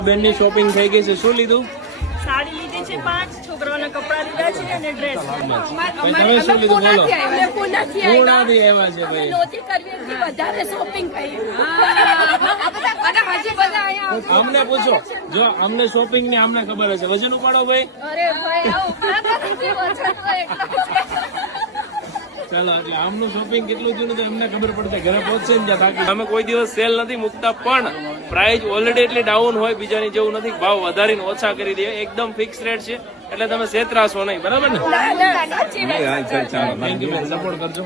બેનની શોપિંગ થઈ ગઈ છે. શું લીધું? સાડી લીધી છે 5, છોકરાઓના કપડા લીધા છે અને ડ્રેસ. તમે શું લીધું બોલો? પૂર્ણાથી આવ્યા છે ભાઈ. નોતી કરવી હતી વધારે શોપિંગ કરી. અમને પૂછો, જો અમને શોપિંગ ની અમને ખબર હશે. વજન ઉપાડો ભાઈ. અરે ભાઈ આવું વજન હોય ચાલો, એટલે આમનું શોપિંગ કેટલું થયું તો એમને ખબર પડશે. ઘરે પહોંચશે ને ત્યાં થાકી. અમે કોઈ દિવસ સેલ નથી મૂકતા, પણ પ્રાઇસ ઓલરેડી એટલી ડાઉન હોય, બીજાની જેવું નથી. ભાવ વધારીને ઓછા કરી દે, એકદમ ફિક્સ રેટ છે, એટલે તમે છેતરાશો નહીં. બરાબર ને? ચાલો, થેન્ક યુ બેન, સપોર્ટ કરજો.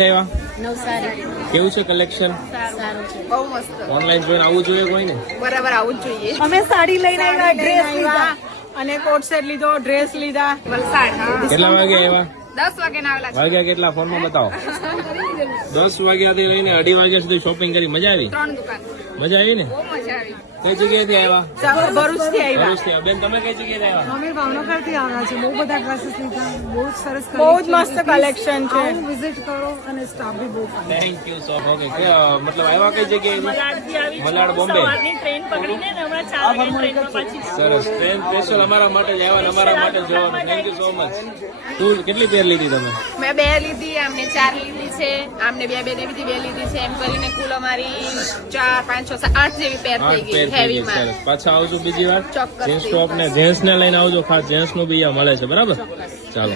કેવું છે કલેક્શન? બહુ મસ્ત. ઓનલાઈન જોઈને આવું જોઈએ કોઈ ને? બરાબર આવું જ જોઈએ. અમે સાડી લઈને આવ્યા, ડ્રેસ લીધા અને કોટ સેટ લીધો, ડ્રેસ લીધા. વલસાડ. કેટલા વાગે આવ્યા? 10 વાગે ના આવેલા. વાગ્યા કેટલા? ફોનમાં બતાવો. 10 વાગ્યાથી લઈને 2:30 વાગ્યા સુધી શોપિંગ કરી. મજા આવી? 3 દુકાન. મજા આવી ને? બહુ મજા આવી. કઈ જગ્યાએથી આવ્યા? ભરૂચથી આવ્યા. ભરૂચથી. બેન તમે કઈ જગ્યાએથી આવ્યા? અમે ભાવનગરથી આવ્યા છે. બહુ બધા ડ્રેસીસ લીધા, બહુ જ સરસ બહુ જ મસ્ત કલેક્શન છે. વિઝિટ કરો અને સ્ટાફ બી બહુ fine. Thank you so much. મતલબ આવ્યા કઈ જગ્યાએ? મલાડથી આવી છું. મલાડ, બોમ્બે. સવારની ટ્રેન પકડીને ને હમણાં 4 વાગે ટ્રેનમાં પાછી. સરસ. ટ્રેન સ્પેશિયલ અમારા માટે જ આવ્યા ને અમારા માટે જોવાનું. Thank you so much. તું કેટલી પેર લીધી તમે? મેં 2 લીધી, આમને 4 લીધી છે, આમને 2 લીધી, 2 લીધી છે. એમ કરીને કુલ અમારી 4, 5, 6, 7, 8 જેવી પેર થઈ 8 પેર ગઈ. થઈ ગઈ. હેવી માં. સરસ. પાછા આવજો બીજી વાર. ચોક્કસ. જીન્સ ટોપ ને જેન્ટ્સ ને લઈને આવજો. ખાસ જેન્ટ્સ નું બી મળે છે. બરાબર? ચાલો.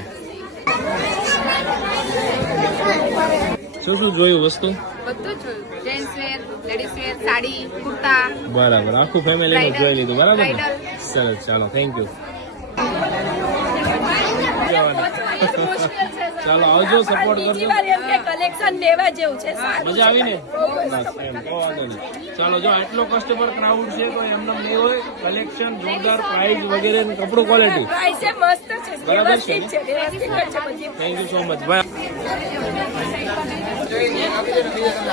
શું શું જોયું વસ્તુ? બધું જ જોયું. Gents wear, ladies wear, sari, kurta. બરાબર. આખું ફેમિલી નું જોઈ લીધું. બરાબર ને? બ્રાઇડલ. સરસ. ચાલો, થેન્ક યુ. ચાલો આવજો, સપોર્ટ કરજો. કલેક્શન લેવા જેવું છે. મજા આવી ને? બસ એમ તો વાંધો નહીં. ચાલો, જો આટલો કસ્ટમર ક્રાઉડ છે તો એમને નહીં હોય. કલેક્શન જોરદાર, પ્રાઇસ વગેરે ને કપડું ક્વોલિટી પ્રાઇસ છે મસ્ત છે. બરાબર છે ને? વ્યવસ્થિત છે, વ્યવસ્થિત જ છે બધી. થેન્ક યુ સો મચ ભાઈ.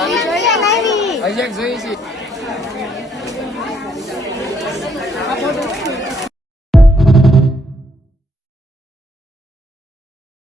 જોઈએ